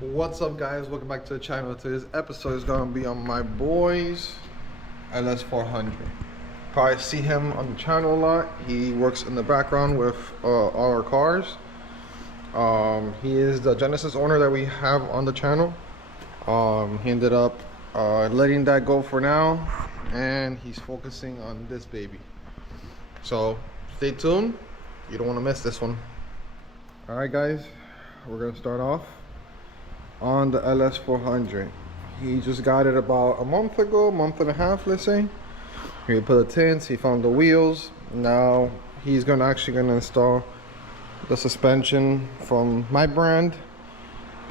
What's up, guys? Welcome back to the channel. Today's episode is gonna be on my boy's LS400. Probably see him on the channel a lot. He works in the background with all our cars. He is the Genesis owner that we have on the channel. He ended up letting that go for now, and he's focusing on this baby. So stay tuned. You don't want to miss this one. All right, guys, we're gonna start off on the LS400. He just got it about a month ago, month and a half, let's say. He put the tints, he found the wheels. Now he's actually gonna install the suspension from my brand,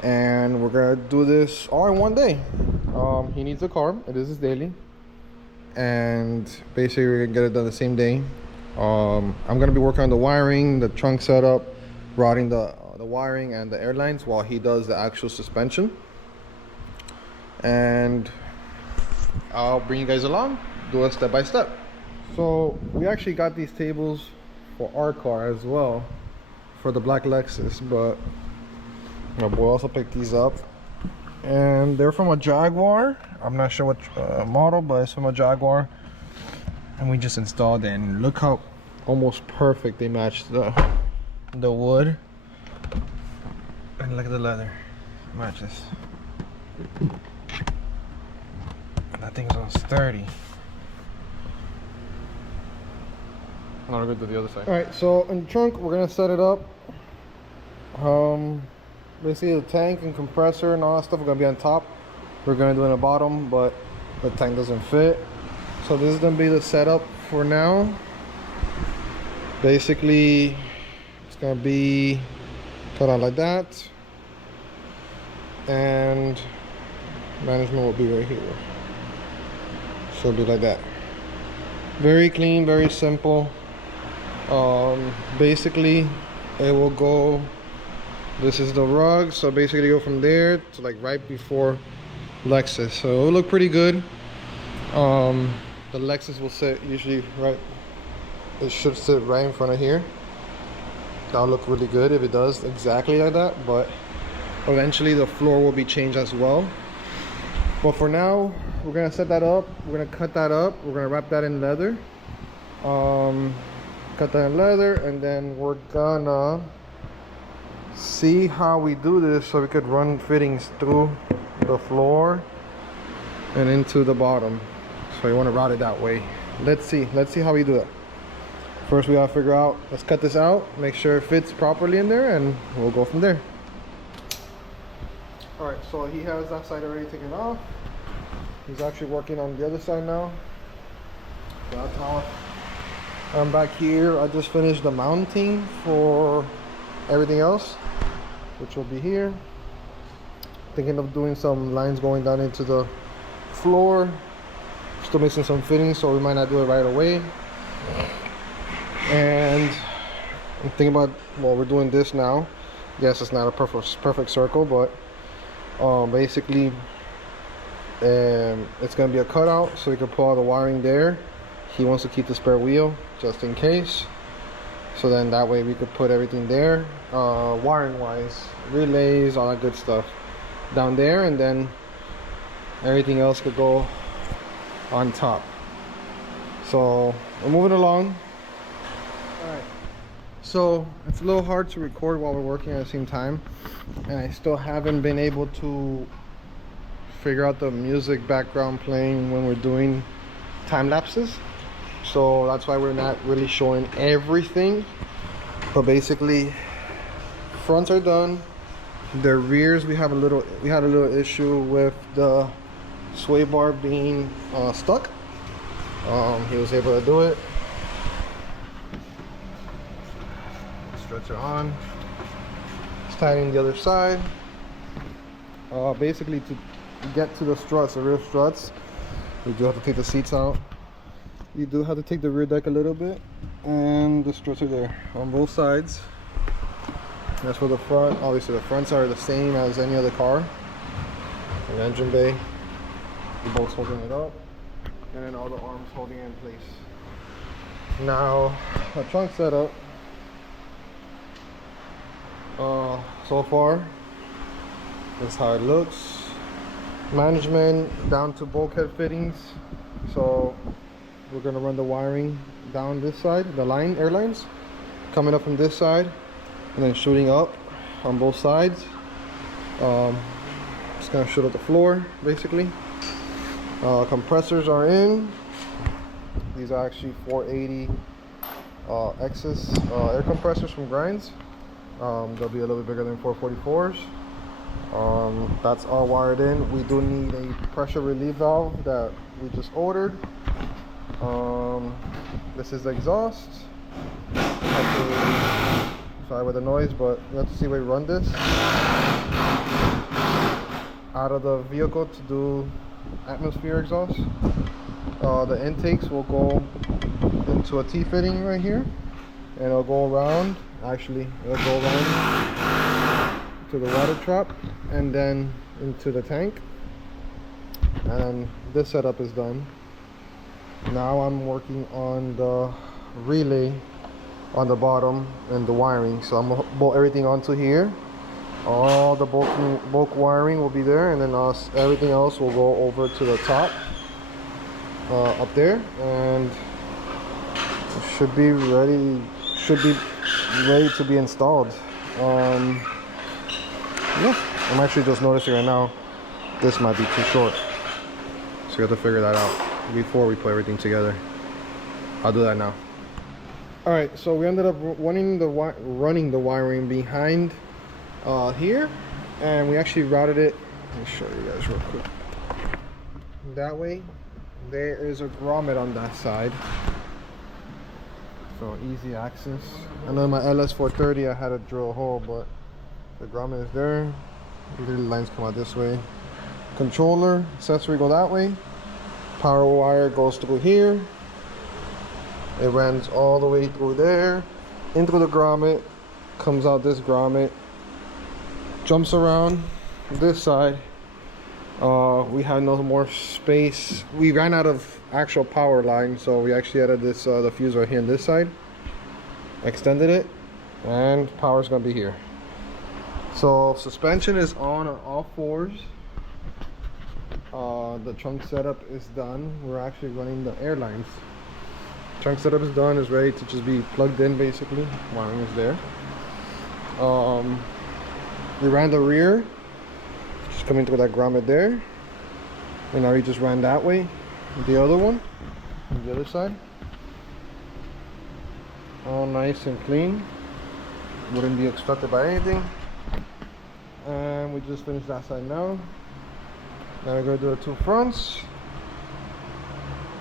and we're gonna do this all in one day. He needs a car, it is his daily, and basically we're gonna get it done the same day. I'm gonna be working on the wiring, the trunk setup, routing the wiring and the airlines while he does the actual suspension, and I'll bring you guys along, do it step by step. So we actually got these tables for our car as well, for the black Lexus, but my boy also picked these up, and they're from a Jaguar. I'm not sure what model, but it's from a Jaguar, and we just installed it, and look how almost perfect they match the wood. And look at the leather, matches. That thing's on sturdy. Now we're good to the other side. All right, so in the trunk, we're gonna set it up. Basically the tank and compressor and all that stuff are gonna be on top. We're gonna do it in the bottom, but the tank doesn't fit. So this is gonna be the setup for now. Basically, it's gonna be cut out like that, and management will be right here. So it'll be like that. Very clean, very simple. Basically it will go, this is the rug, so basically go from there to like right before Lexus, so it'll look pretty good. The Lexus will sit usually right, it should sit right in front of here. That'll look really good if it does exactly like that, but eventually the floor will be changed as well. But for now, we're gonna set that up, we're gonna cut that up, we're gonna wrap that in leather. Cut that in leather, and then we're gonna see how we do this so we could run fittings through the floor and into the bottom. So you want to route it that way. Let's see how we do it. First we gotta figure out, let's cut this out, make sure it fits properly in there, and we'll go from there. All right, so he has that side already taken off. He's actually working on the other side now. That's off. I'm back here. I just finished the mounting for everything else, which will be here. Thinking of doing some lines going down into the floor. Still missing some fittings, so we might not do it right away. And I'm thinking about, well, we're doing this now. Yes, it's not a perfect circle, but basically it's gonna be a cutout, so we can pull all the wiring there. He wants to keep the spare wheel just in case, so then that way we could put everything there, wiring wise, relays, all that good stuff down there, and then everything else could go on top. So we're moving along. All right, so it's a little hard to record while we're working at the same time, and I still haven't been able to figure out the music background playing when we're doing time lapses, so that's why we're not really showing everything. But basically, fronts are done. The rears, we had a little issue with the sway bar being stuck. He was able to do it. Struts are on. Let's tighten the other side. Basically, to get to the struts, the rear struts, we do have to take the seats out. You do have to take the rear deck a little bit, and the struts are there on both sides. That's for the front. Obviously the fronts are the same as any other car. An engine bay, the bolts holding it up, and then all the arms holding it in place. Now the trunk setup, so far That's how it looks. Management down to bulkhead fittings. So we're gonna run the wiring down this side, the line, air lines, coming up from this side, and then shooting up on both sides. Just gonna shoot at the floor, basically. Compressors are in. These are actually 480 X's air compressors from Grinds. They'll be a little bit bigger than 444s. That's all wired in. We do need a pressure relief valve that we just ordered. This is the exhaust. Sorry with the noise, but you have to see where we run this out of the vehicle to do atmosphere exhaust. The intakes will go into a T-fitting right here, and it'll go around. Actually, it'll go around to the water trap and then into the tank. And this setup is done. Now I'm working on the relay on the bottom and the wiring. So I'm gonna bolt everything onto here. All the bulk wiring will be there, and then everything else will go over to the top up there, and it should be ready to be installed. Yeah, I'm actually just noticing right now this might be too short, so we have to figure that out before we put everything together. I'll do that now. All right, so we ended up running the wiring behind here, and we actually routed it. Let me show you guys real quick. That way, there is a grommet on that side, so easy access. I know in my LS400 I had to drill a hole, but the grommet is there. The lines come out this way. Controller accessory go that way. Power wire goes through here. It runs all the way through there, into the grommet, comes out this grommet, jumps around this side. We have no more space. We ran out of actual power line, so we actually added this the fuse right here on this side, extended it, and power's gonna be here. So suspension is on all fours. The trunk setup is done. We're actually running the airlines. Trunk setup is done, is ready to just be plugged in basically. Wiring is there. We ran the rear, just coming through that grommet there. And now we just ran that way, the other one, on the other side. All nice and clean. Wouldn't be obstructed by anything. And we just finished that side now. Now we're gonna do the two fronts.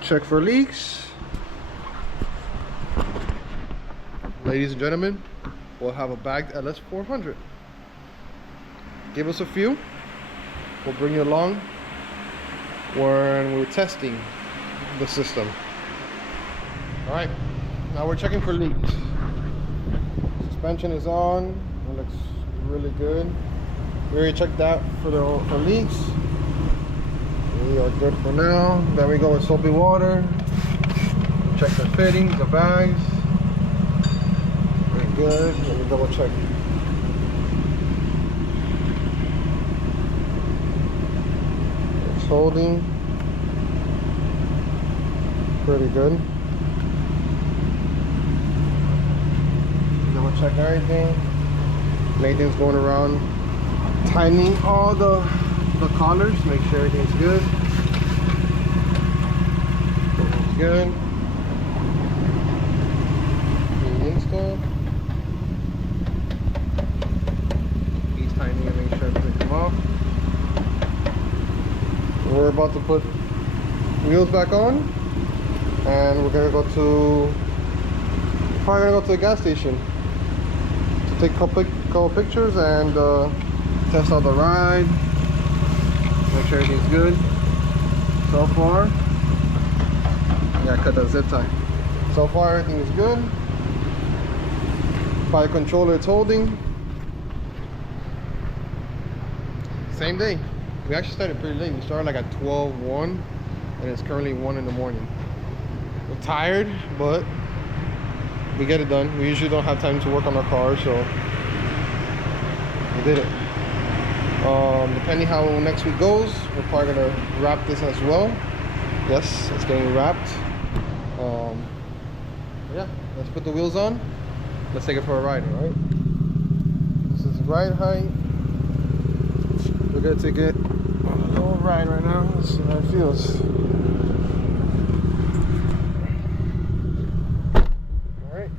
Check for leaks. Ladies and gentlemen, we'll have a bagged LS400. Give us a few. We'll bring you along when we're testing the system. All right, now we're checking for leaks. Suspension is on. It looks really good. We already checked that for leaks. We are good for now. Then we go with soapy water. Check the fittings, the bags. We're good. Let me double check. It's holding. Pretty good. Double check everything. Nathan's going around tightening all the collars, make sure everything's good. Everything's good. The install. He's tightening and making sure everything come off. We're about to put wheels back on, and we're gonna probably gonna go to the gas station to take a couple pictures and test out the ride. Make sure everything's good. So far, I gotta cut that zip tie. So far, everything is good. By the controller, it's holding. Same day. We actually started pretty late. We started like at 12:01, and it's currently 1 in the morning. We're tired, but we get it done. We usually don't have time to work on our car, so we did it. Depending how next week goes, we're probably gonna wrap this as well. Yes, it's getting wrapped. Yeah, let's put the wheels on. Let's take it for a ride, all right? This is ride height. We're gonna take it on a little ride right now. Let's see how it feels. All right.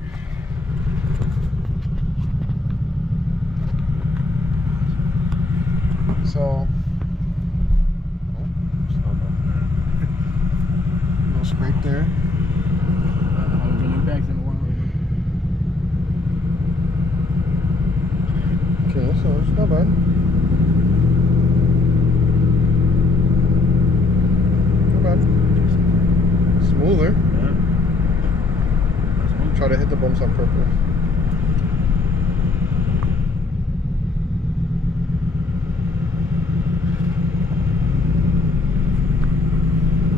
So, no scrape there. Okay, so it's not bad. Not bad. Smoother. Yeah. Try to hit the bumps on purpose.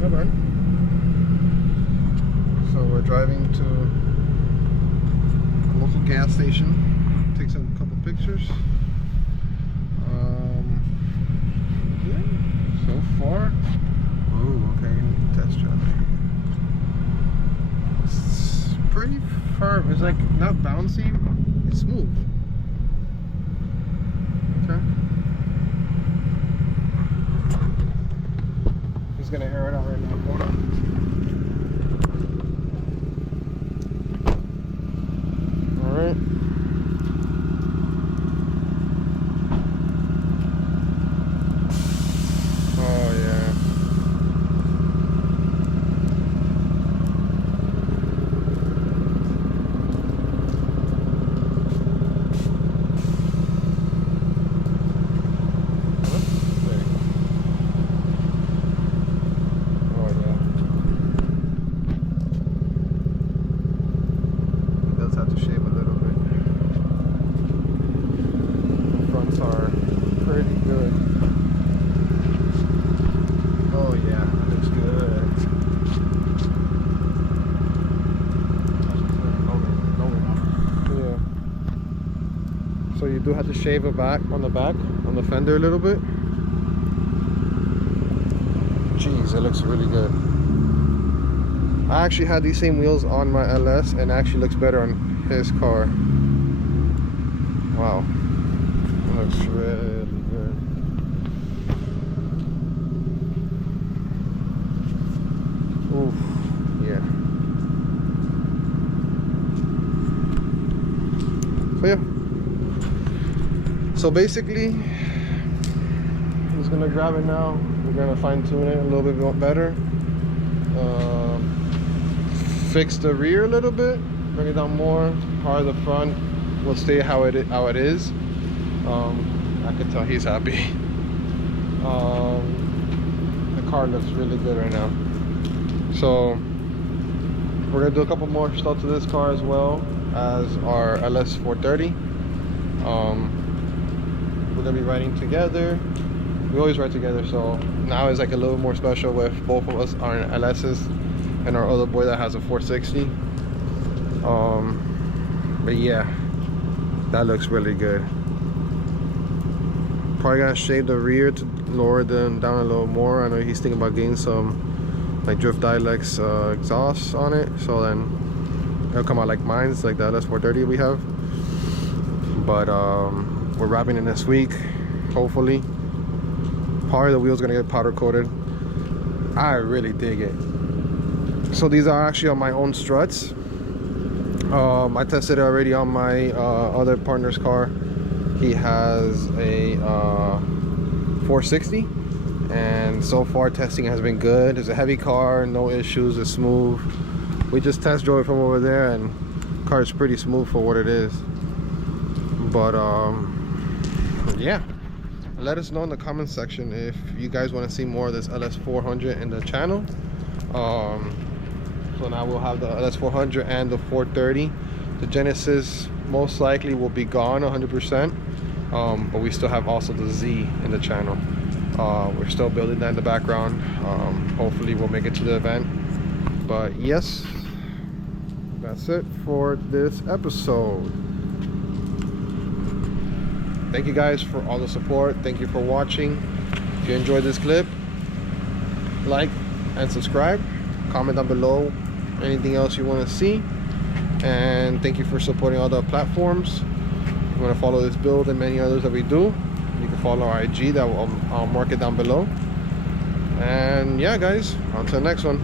Not bad. So we're driving to a local gas station. Take some couple pictures. Yeah, so far. Oh, okay, test drive. It's pretty firm. It's like not bouncy. It's smooth. Okay. He's gonna air it out right now. Hold on. All right. So you do have to shave it back on the fender a little bit. Jeez, it looks really good. I actually had these same wheels on my LS and it actually looks better on his car. Wow, it looks really good. Oof, yeah. So yeah. So basically, I'm just gonna grab it now. We're gonna fine tune it a little bit better. Fix the rear a little bit, bring it down more. Part of the front will stay how it is. I can tell he's happy. The car looks really good right now. So we're gonna do a couple more stuff to this car as well as our LS400. We're gonna be riding together. We always ride together, so now it's like a little more special with both of us are in LS's and our other boy that has a 460. But yeah, that looks really good. Probably gonna shave the rear to lower them down a little more. I know he's thinking about getting some like Drift Dialects exhaust on it, so then it'll come out like mine's, like the LS400 we have. But we're wrapping it this week, hopefully. Part of the wheel's gonna get powder coated. I really dig it. So these are actually on my own struts. I tested it already on my other partner's car. He has a 460, and so far testing has been good. It's a heavy car, no issues, it's smooth. We just test drove it from over there, and the car is pretty smooth for what it is. But yeah, let us know in the comment section if you guys want to see more of this LS400 in the channel. So now we'll have the LS400 and the 430. The Genesis most likely will be gone 100%, but we still have also the Z in the channel. We're still building that in the background. Hopefully we'll make it to the event. But yes, that's it for this episode. thank you guys for all the support. Thank you for watching. If you enjoyed this clip, like and subscribe. Comment down below anything else you want to see. And thank you for supporting all the platforms. If you want to follow this build and many others that we do, you can follow our IG. That I'll mark it down below. And yeah, guys, on to the next one.